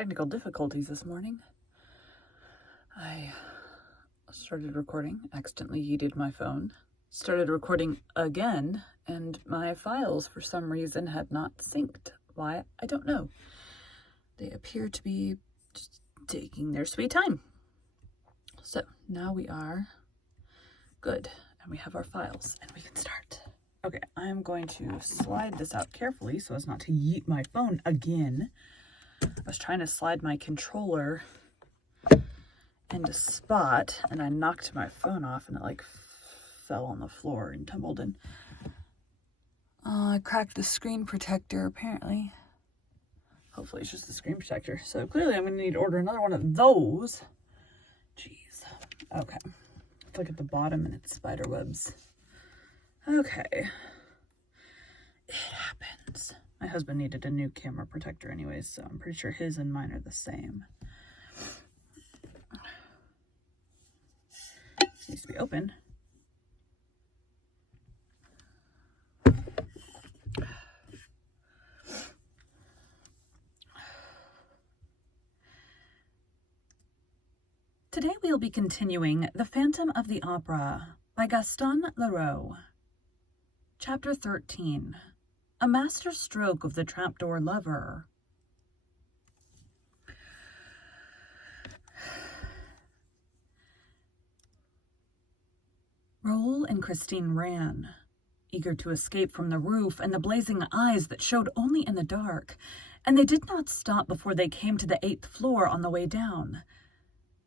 technical difficulties this morning. I started recording, accidentally yeeted my phone, started recording again, and my files for some reason had not synced. Why? I don't know. They appear to be just taking their sweet time. So now we are good, and we have our files, and we can start. Okay, I'm going to slide this out carefully so as not to yeet my phone again. I was trying to slide my controller into spot, and I knocked my phone off, and it fell on the floor and tumbled in. I cracked the screen protector, apparently. Hopefully it's just the screen protector. So clearly I'm going to need to order another one of those. Jeez. Okay. Let's look at the bottom, and it's spider webs. Okay. It happens. My husband needed a new camera protector anyways, so I'm pretty sure his and mine are the same. This needs to be open. Today we'll be continuing The Phantom of the Opera by Gaston Leroux. Chapter 13. A Master Stroke of the Trapdoor Lover. Raoul and Christine ran, eager to escape from the roof and the blazing eyes that showed only in the dark, and they did not stop before they came to the 8th floor on the way down.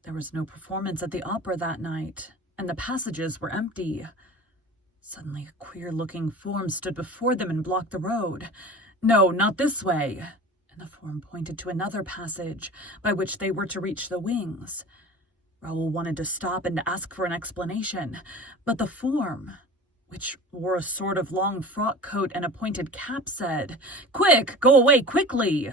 There was no performance at the opera that night, and the passages were empty. Suddenly, a queer-looking form stood before them and blocked the road. No, not this way. And the form pointed to another passage, by which they were to reach the wings. Raoul wanted to stop and ask for an explanation, but the form, which wore a sort of long frock coat and a pointed cap, said, "Quick, go away quickly!"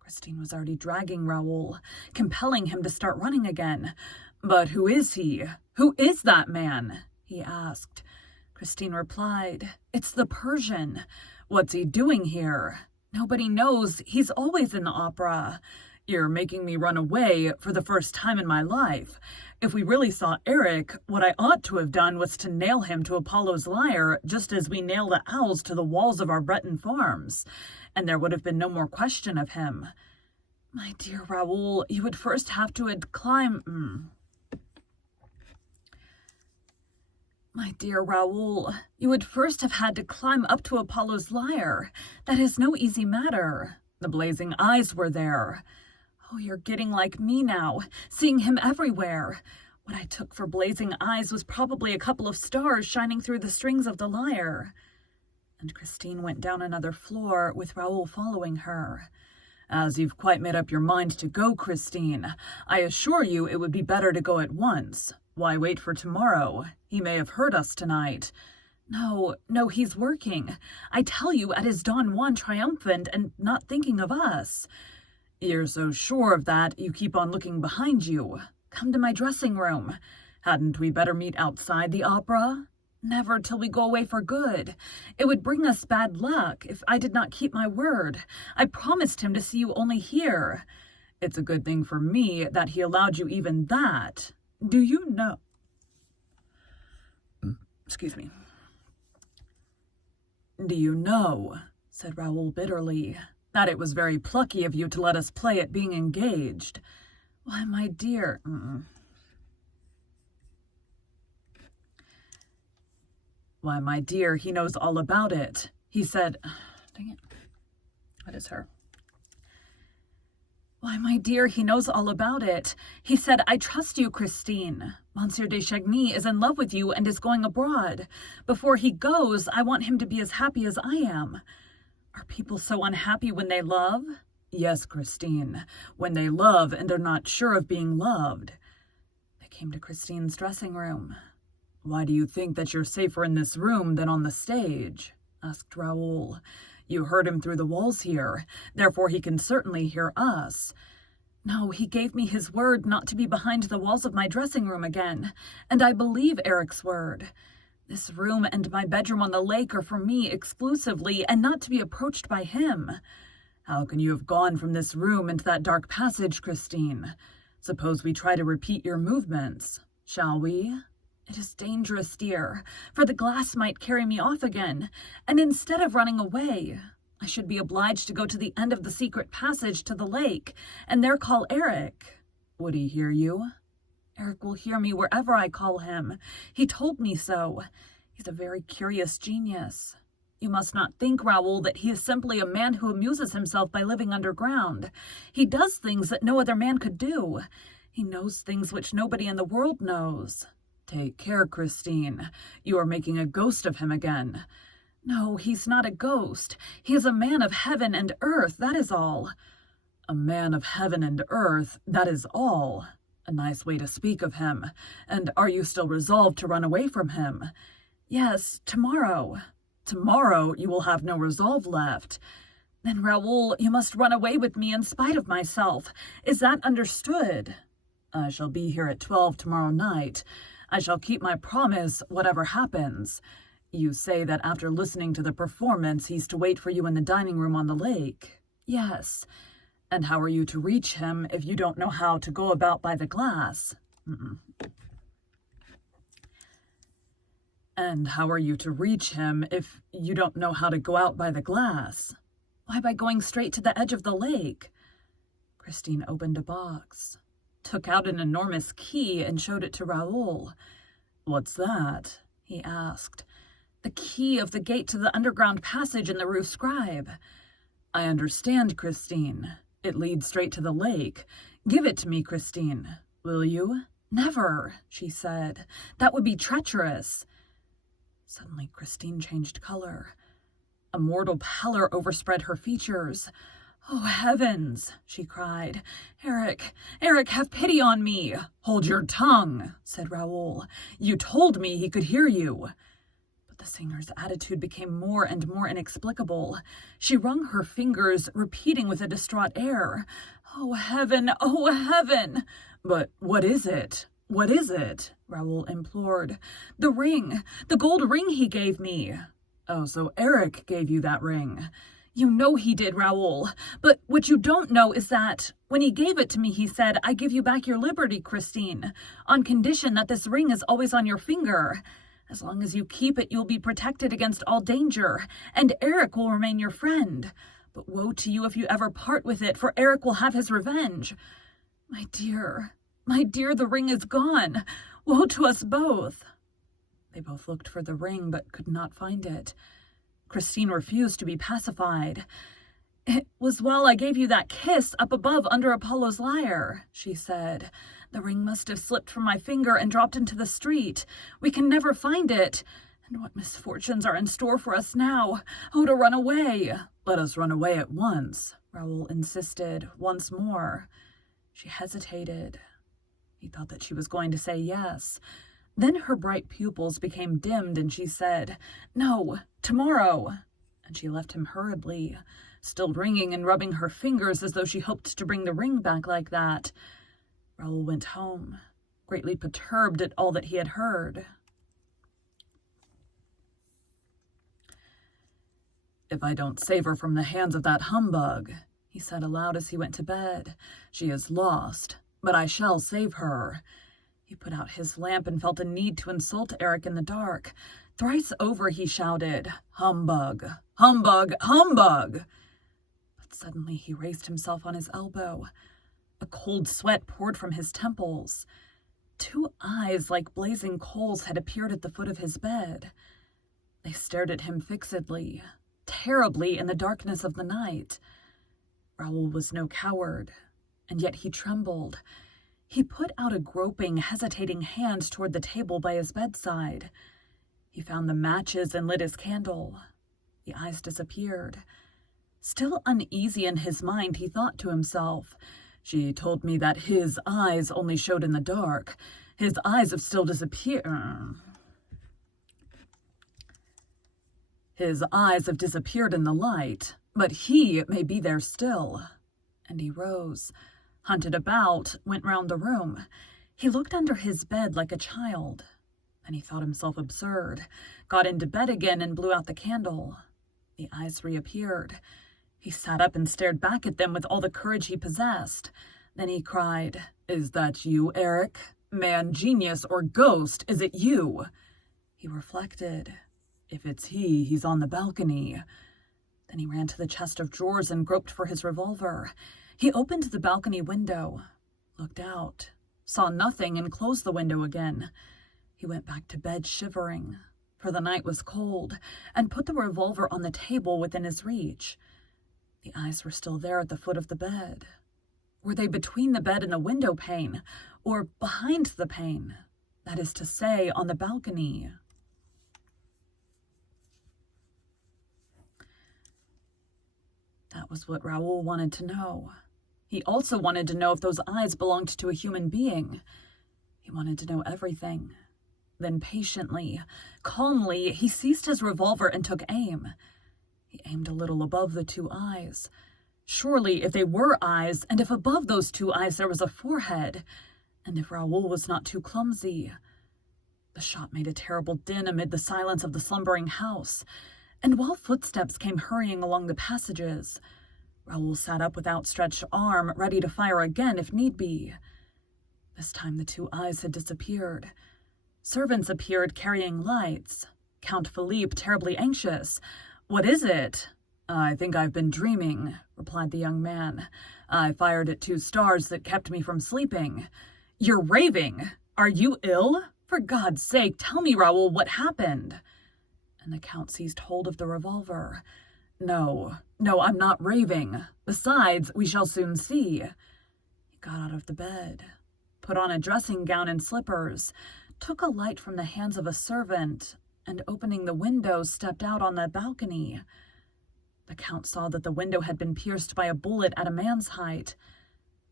Christine was already dragging Raoul, compelling him to start running again. "But who is he? Who is that man?" he asked. Christine replied, "It's the Persian. What's he doing here? Nobody knows. He's always in the opera. You're making me run away for the first time in my life. If we really saw Eric, what I ought to have done was to nail him to Apollo's lyre, just as we nail the owls to the walls of our Breton farms, and there would have been no more question of him. My dear Raoul, you would first have to My dear Raoul, you would first have had to climb up to Apollo's lyre. That is no easy matter. The blazing eyes were there. Oh, you're getting like me now, seeing him everywhere. What I took for blazing eyes was probably a couple of stars shining through the strings of the lyre." And Christine went down another floor, with Raoul following her. "As you've quite made up your mind to go, Christine, I assure you it would be better to go at once. Why wait for tomorrow? He may have heard us tonight." No, he's working. I tell you, at his Don Juan triumphant and not thinking of us." "You're so sure of that, you keep on looking behind you. Come to my dressing room. Hadn't we better meet outside the opera?" "Never till we go away for good. It would bring us bad luck if I did not keep my word. I promised him to see you only here." "It's a good thing for me that he allowed you even that. Do you know..." Excuse me. "Do you know," said Raoul bitterly, "that it was very plucky of you to let us play at being engaged?" "Why, my dear..." "Why, my dear, he knows all about it. He said..." Dang it. That is her. "Why, my dear, he knows all about it. He said, 'I trust you, Christine. Monsieur de Chagny is in love with you and is going abroad. Before he goes, I want him to be as happy as I am.' Are people so unhappy when they love?" "Yes, Christine, when they love and are not sure of being loved." They came to Christine's dressing room. "Why do you think that you're safer in this room than on the stage?" asked Raoul. "You heard him through the walls here, therefore he can certainly hear us." "No, he gave me his word not to be behind the walls of my dressing room again, and I believe Eric's word. This room and my bedroom on the lake are for me exclusively, and not to be approached by him. How can you have gone from this room into that dark passage, Christine? Suppose we try to repeat your movements, shall we? It is dangerous, dear, for the glass might carry me off again, and instead of running away, I should be obliged to go to the end of the secret passage to the lake, and there call Eric. Would he hear you? Eric will hear me wherever I call him. He told me so. He's a very curious genius. You must not think, Raoul, that he is simply a man who amuses himself by living underground. He does things that no other man could do. He knows things which nobody in the world knows. Take care, Christine. You are making a ghost of him again. No, he's not a ghost. He is a man of heaven and earth, that is all. A man of heaven and earth, that is all. A nice way to speak of him. And are you still resolved to run away from him? Yes, tomorrow. Tomorrow you will have no resolve left. Then, Raoul, you must run away with me in spite of myself. Is that understood? I shall be here at 12 tomorrow night. I shall keep my promise, whatever happens. You say that after listening to the performance, he's to wait for you in the dining room on the lake. Yes. And how are you to reach him if you don't know how to go about by the glass? And how are you to reach him if you don't know how to go out by the glass? Why, by going straight to the edge of the lake. Christine opened a box, took out an enormous key, and showed it to Raoul. What's that? He asked. The key of the gate to the underground passage in the Rue Scribe. I understand, Christine. It leads straight to the lake. Give it to me, Christine. Will you? Never, she said. That would be treacherous. Suddenly, Christine changed color. A mortal pallor overspread her features. Oh, heavens, she cried. Eric, have pity on me. Hold your tongue, said Raoul. You told me he could hear you. But the singer's attitude became more and more inexplicable. She wrung her fingers, repeating with a distraught air, Oh, heaven, oh, heaven. But what is it? What is it? Raoul implored. The ring, the gold ring he gave me. Oh, so Eric gave you that ring. You know he did, Raoul. But what you don't know is that when he gave it to me, he said, I give you back your liberty, Christine, on condition that this ring is always on your finger. As long as you keep it, you'll be protected against all danger, and Eric will remain your friend. But woe to you if you ever part with it, for Eric will have his revenge. My dear, the ring is gone. Woe to us both. They both looked for the ring, but could not find it. Christine refused to be pacified. It was while I gave you that kiss up above under Apollo's lyre, she said. The ring must have slipped from my finger and dropped into the street. We can never find it. And what misfortunes are in store for us now? Oh, to run away. Let us run away at once, Raoul insisted once more. She hesitated. He thought that she was going to say yes. Then her bright pupils became dimmed, and she said, No, tomorrow. And she left him hurriedly, still ringing and rubbing her fingers as though she hoped to bring the ring back like that. Raoul went home, greatly perturbed at all that he had heard. If I don't save her from the hands of that humbug, he said aloud as he went to bed, she is lost, but I shall save her. He put out his lamp and felt a need to insult Eric in the dark. Thrice over he shouted, Humbug! Humbug! Humbug! But suddenly he raised himself on his elbow. A cold sweat poured from his temples. Two eyes like blazing coals had appeared at the foot of his bed. They stared at him fixedly, terribly in the darkness of the night. Raoul was no coward, and yet he trembled. He put out a groping, hesitating hand toward the table by his bedside. He found the matches and lit his candle. The eyes disappeared. Still uneasy in his mind, he thought to himself, She told me that his eyes only showed in the dark. His eyes have still disappeared. His eyes have disappeared in the light, but he may be there still. And he rose, hunted about, went round the room. He looked under his bed like a child. Then he thought himself absurd, got into bed again and blew out the candle. The eyes reappeared. He sat up and stared back at them with all the courage he possessed. Then he cried, "Is that you, Eric? Man, genius, or ghost, is it you?" He reflected. If it's he's on the balcony. Then he ran to the chest of drawers and groped for his revolver. He opened the balcony window, looked out, saw nothing, and closed the window again. He went back to bed shivering, for the night was cold, and put the revolver on the table within his reach. The eyes were still there at the foot of the bed. Were they between the bed and the window pane, or behind the pane? That is to say, on the balcony. That was what Raoul wanted to know. He also wanted to know if those eyes belonged to a human being. He wanted to know everything. Then patiently, calmly, he seized his revolver and took aim. He aimed a little above the two eyes. Surely, if they were eyes, and if above those two eyes there was a forehead, and if Raoul was not too clumsy. The shot made a terrible din amid the silence of the slumbering house, and while footsteps came hurrying along the passages, Raoul sat up with outstretched arm, ready to fire again if need be. This time the two eyes had disappeared. Servants appeared carrying lights. Count Philippe, terribly anxious. "What is it?" "I think I've been dreaming," replied the young man. "I fired at 2 stars that kept me from sleeping." "You're raving! Are you ill? For God's sake, tell me, Raoul, what happened?" And the Count seized hold of the revolver. No, I'm not raving. Besides, we shall soon see." He got out of the bed, put on a dressing gown and slippers, took a light from the hands of a servant, and opening the window, stepped out on the balcony. The Count saw that the window had been pierced by a bullet at a man's height.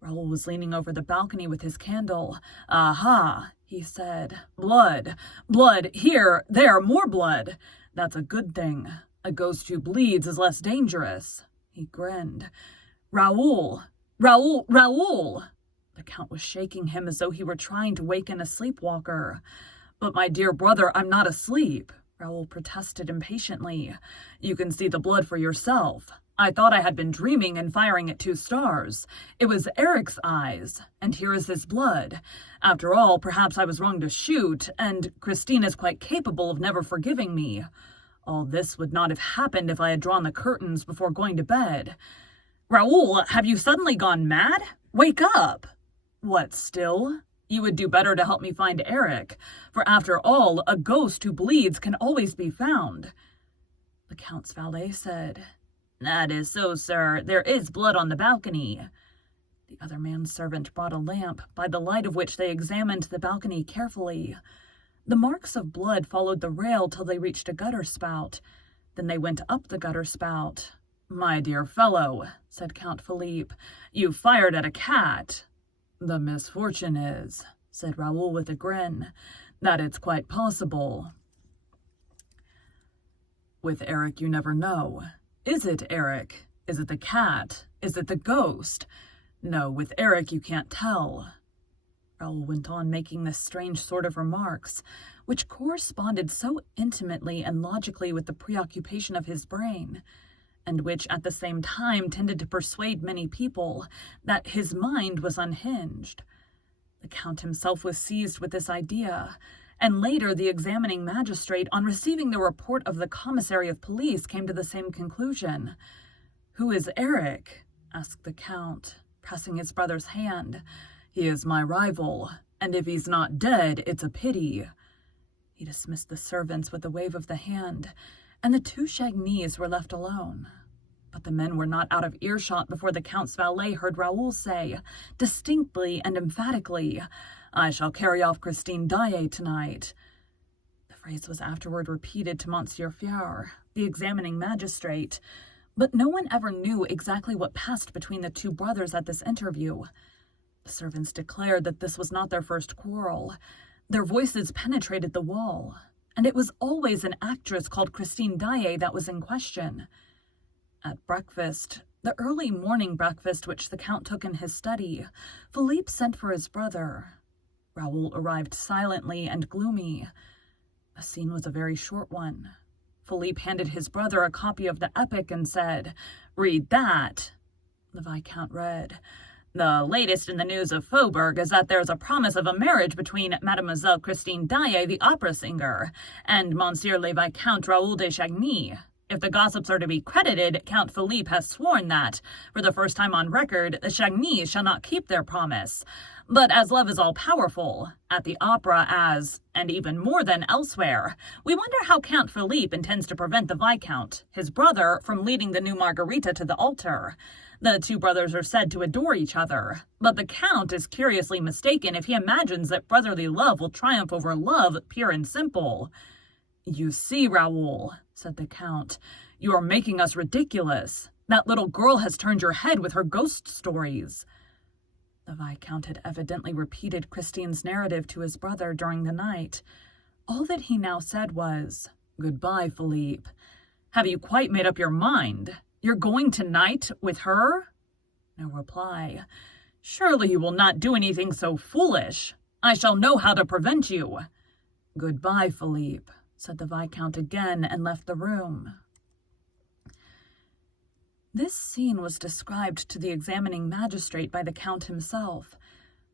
Raoul was leaning over the balcony with his candle. "Aha," he said. Blood! Here, there, more blood! That's a good thing. A ghost who bleeds is less dangerous." He grinned. Raoul! The Count was shaking him as though he were trying to waken a sleepwalker. "But my dear brother, I'm not asleep," Raoul protested impatiently. "You can see the blood for yourself. I thought I had been dreaming and firing at 2 stars. It was Eric's eyes, and here is his blood. After all, perhaps I was wrong to shoot, and Christine is quite capable of never forgiving me. All this would not have happened if I had drawn the curtains before going to bed. Raoul, have you suddenly gone mad? Wake up!" "What, still? You would do better to help me find Eric, for after all, a ghost who bleeds can always be found." The Count's valet said, "That is so, sir. There is blood on the balcony." The other man's servant brought a lamp, by the light of which they examined the balcony carefully. The marks of blood followed the rail till they reached a gutter spout. Then they went up the gutter spout. "My dear fellow," said Count Philippe, "you fired at a cat." "The misfortune is," said Raoul with a grin, "that it's quite possible. With Eric you never know. Is it Eric? Is it the cat? Is it the ghost? No, with Eric you can't tell." Raoul went on making this strange sort of remarks, which corresponded so intimately and logically with the preoccupation of his brain, and which at the same time tended to persuade many people that his mind was unhinged. The Count himself was seized with this idea, and later the examining magistrate, on receiving the report of the commissary of police, came to the same conclusion. "Who is Eric?" asked the Count, pressing his brother's hand. "He is my rival, and if he's not dead, it's a pity." He dismissed the servants with a wave of the hand, and the 2 Chagnys were left alone. But the men were not out of earshot before the Count's valet heard Raoul say, distinctly and emphatically, "I shall carry off Christine Daae tonight." The phrase was afterward repeated to Monsieur Fier, the examining magistrate, but no one ever knew exactly what passed between the 2 brothers at this interview. The servants declared that this was not their first quarrel. Their voices penetrated the wall, and it was always an actress called Christine Daae that was in question. At breakfast, the early morning breakfast which the Count took in his study, Philippe sent for his brother. Raoul arrived silently and gloomy. The scene was a very short one. Philippe handed his brother a copy of the epic and said, "Read that." The Viscount read, "The latest in the news of Faubourg is that there's a promise of a marriage between Mademoiselle Christine Daae, the opera singer, and Monsieur le Viscount Raoul de Chagny. If the gossips are to be credited, Count Philippe has sworn that, for the first time on record, the Chagnys shall not keep their promise. But as love is all-powerful, at the opera as, and even more than elsewhere, we wonder how Count Philippe intends to prevent the Viscount, his brother, from leading the new Margarita to the altar. The two brothers are said to adore each other, but the Count is curiously mistaken if he imagines that brotherly love will triumph over love pure and simple." "You see, Raoul," said the Count, "you are making us ridiculous. That little girl has turned your head with her ghost stories." The Viscount had evidently repeated Christine's narrative to his brother during the night. All that he now said was, "Goodbye, Philippe. Have you quite made up your mind? You're going tonight with her?" No reply. "Surely you will not do anything so foolish. I shall know how to prevent you." "Goodbye, Philippe," said the Viscount again and left the room. This scene was described to the examining magistrate by the Count himself,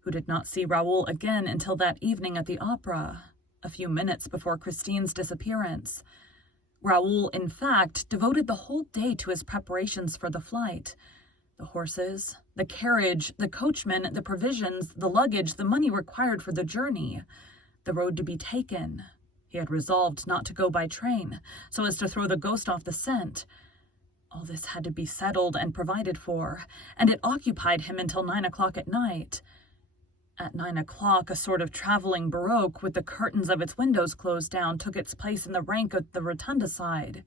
who did not see Raoul again until that evening at the opera, a few minutes before Christine's disappearance. Raoul, in fact, devoted the whole day to his preparations for the flight. The horses, the carriage, the coachman, the provisions, the luggage, the money required for the journey, the road to be taken. He had resolved not to go by train, so as to throw the ghost off the scent. All this had to be settled and provided for, and it occupied him until 9 o'clock at night. At 9 o'clock, a sort of traveling barouche with the curtains of its windows closed down took its place in the rank at the rotunda side.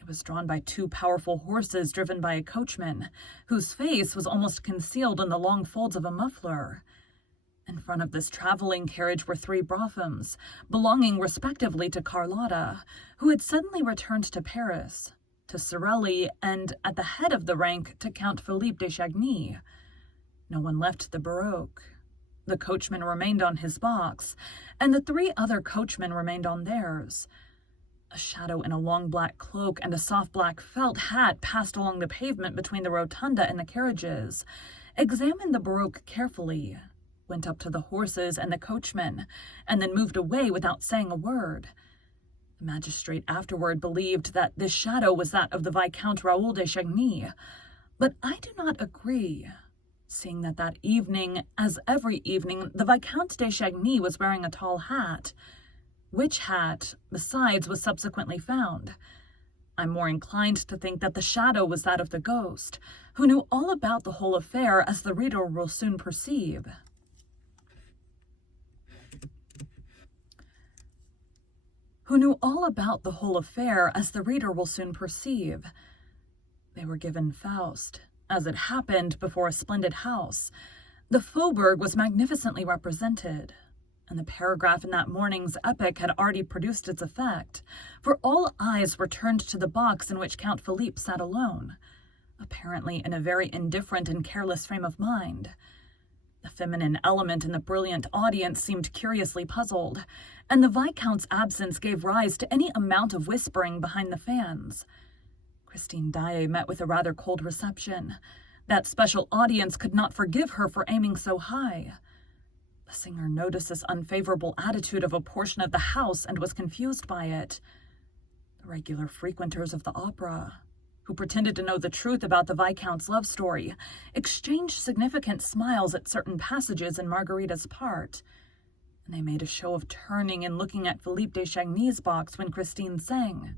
It was drawn by 2 powerful horses driven by a coachman, whose face was almost concealed in the long folds of a muffler. In front of this traveling carriage were 3 broughams, belonging respectively to Carlotta, who had suddenly returned to Paris, to Sorelli, and, at the head of the rank, to Count Philippe de Chagny. No one left the barouche. The coachman remained on his box, and the 3 other coachmen remained on theirs. A shadow in a long black cloak and a soft black felt hat passed along the pavement between the rotunda and the carriages, examined the barouche carefully, went up to the horses and the coachman, and then moved away without saying a word. The magistrate afterward believed that this shadow was that of the Viscount Raoul de Chagny, but I do not agree, seeing that that evening, as every evening, the Viscount de Chagny was wearing a tall hat, which hat, besides, was subsequently found. I'm more inclined to think that the shadow was that of the ghost, who knew all about the whole affair, as the reader will soon perceive. They were given Faust, as it happened, before a splendid house. The Faubourg was magnificently represented, and the paragraph in that morning's epic had already produced its effect, for all eyes were turned to the box in which Count Philippe sat alone, apparently in a very indifferent and careless frame of mind. The feminine element in the brilliant audience seemed curiously puzzled, and the Viscount's absence gave rise to any amount of whispering behind the fans. Christine Daae met with a rather cold reception. That special audience could not forgive her for aiming so high. The singer noticed this unfavorable attitude of a portion of the house and was confused by it. The regular frequenters of the opera, who pretended to know the truth about the Viscount's love story, exchanged significant smiles at certain passages in Margarita's part, and they made a show of turning and looking at Philippe de Chagny's box when Christine sang.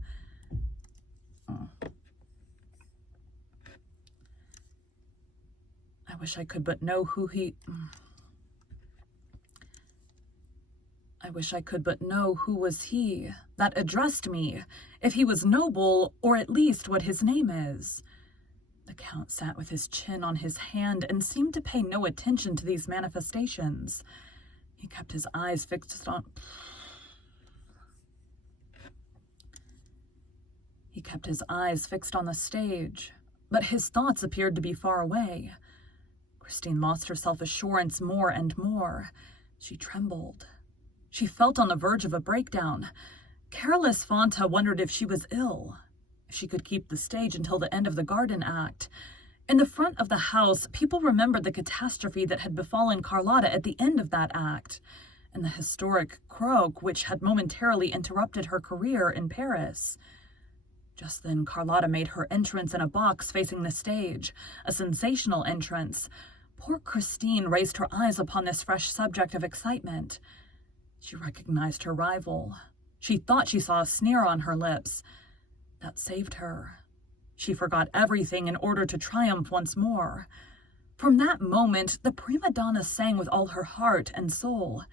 I wish I could but know who was he that addressed me, if he was noble, or at least what his name is. The Count sat with his chin on his hand and seemed to pay no attention to these manifestations. He kept his eyes fixed on the stage, but his thoughts appeared to be far away. Christine lost her self-assurance more and more. She trembled. She felt on the verge of a breakdown. Careless Fanta wondered if she was ill, if she could keep the stage until the end of the garden act. In the front of the house, people remembered the catastrophe that had befallen Carlotta at the end of that act, and the historic croak which had momentarily interrupted her career in Paris. Just then, Carlotta made her entrance in a box facing the stage, a sensational entrance. Poor Christine raised her eyes upon this fresh subject of excitement. She recognized her rival. She thought she saw a sneer on her lips. That saved her. She forgot everything in order to triumph once more. From that moment, the prima donna sang with all her heart and soul.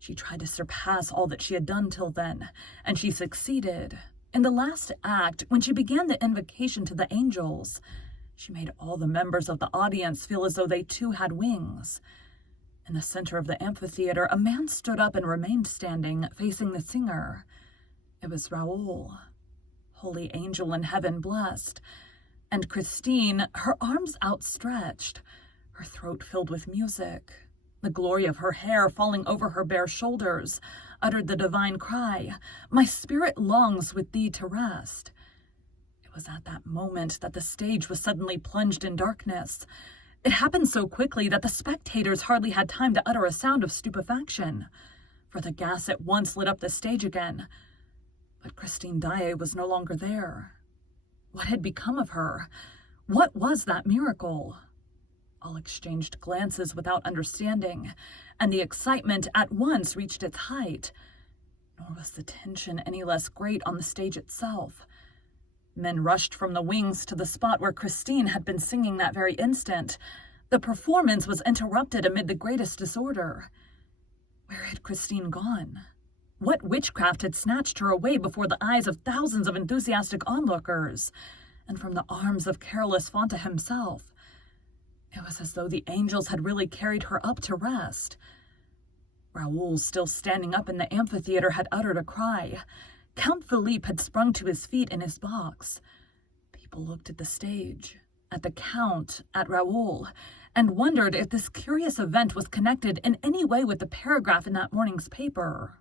She tried to surpass all that she had done till then, and she succeeded. In the last act, when she began the invocation to the angels, she made all the members of the audience feel as though they too had wings. In the center of the amphitheater, a man stood up and remained standing, facing the singer. It was Raoul, holy angel in heaven blessed, and Christine, her arms outstretched, her throat filled with music, the glory of her hair falling over her bare shoulders, uttered the divine cry, "My spirit longs with thee to rest." It was at that moment that the stage was suddenly plunged in darkness. It happened so quickly that the spectators hardly had time to utter a sound of stupefaction, for the gas at once lit up the stage again. But Christine Daae was no longer there. What had become of her? What was that miracle? All exchanged glances without understanding, and the excitement at once reached its height. Nor was the tension any less great on the stage itself. Men rushed from the wings to the spot where Christine had been singing that very instant. The performance was interrupted amid the greatest disorder. Where had Christine gone? What witchcraft had snatched her away before the eyes of thousands of enthusiastic onlookers, and from the arms of careless Fanta himself? It was as though the angels had really carried her up to rest. Raoul, still standing up in the amphitheater, had uttered a cry. Count Philippe had sprung to his feet in his box. People looked at the stage, at the Count, at Raoul, and wondered if this curious event was connected in any way with the paragraph in that morning's paper.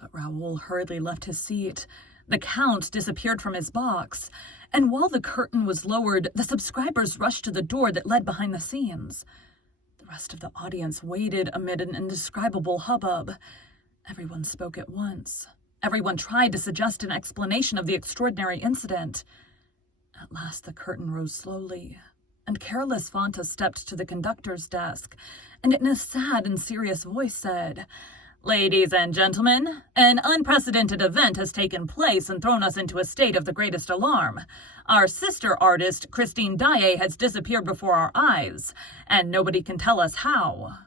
But Raoul hurriedly left his seat. The Count disappeared from his box, and while the curtain was lowered, the subscribers rushed to the door that led behind the scenes. The rest of the audience waited amid an indescribable hubbub. Everyone spoke at once. Everyone tried to suggest an explanation of the extraordinary incident. At last the curtain rose slowly, and careless Fanta stepped to the conductor's desk, and in a sad and serious voice said, "Ladies and gentlemen, an unprecedented event has taken place and thrown us into a state of the greatest alarm. Our sister artist, Christine Daae, has disappeared before our eyes, and nobody can tell us how."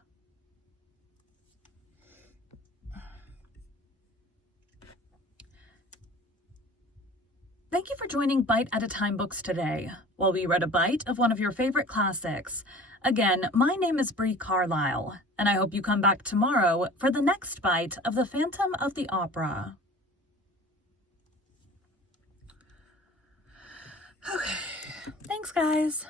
Thank you for joining Bite at a Time Books today, while we read a bite of one of your favorite classics. Again, my name is Bree Carlisle, and I hope you come back tomorrow for the next bite of The Phantom of the Opera. Okay, thanks guys.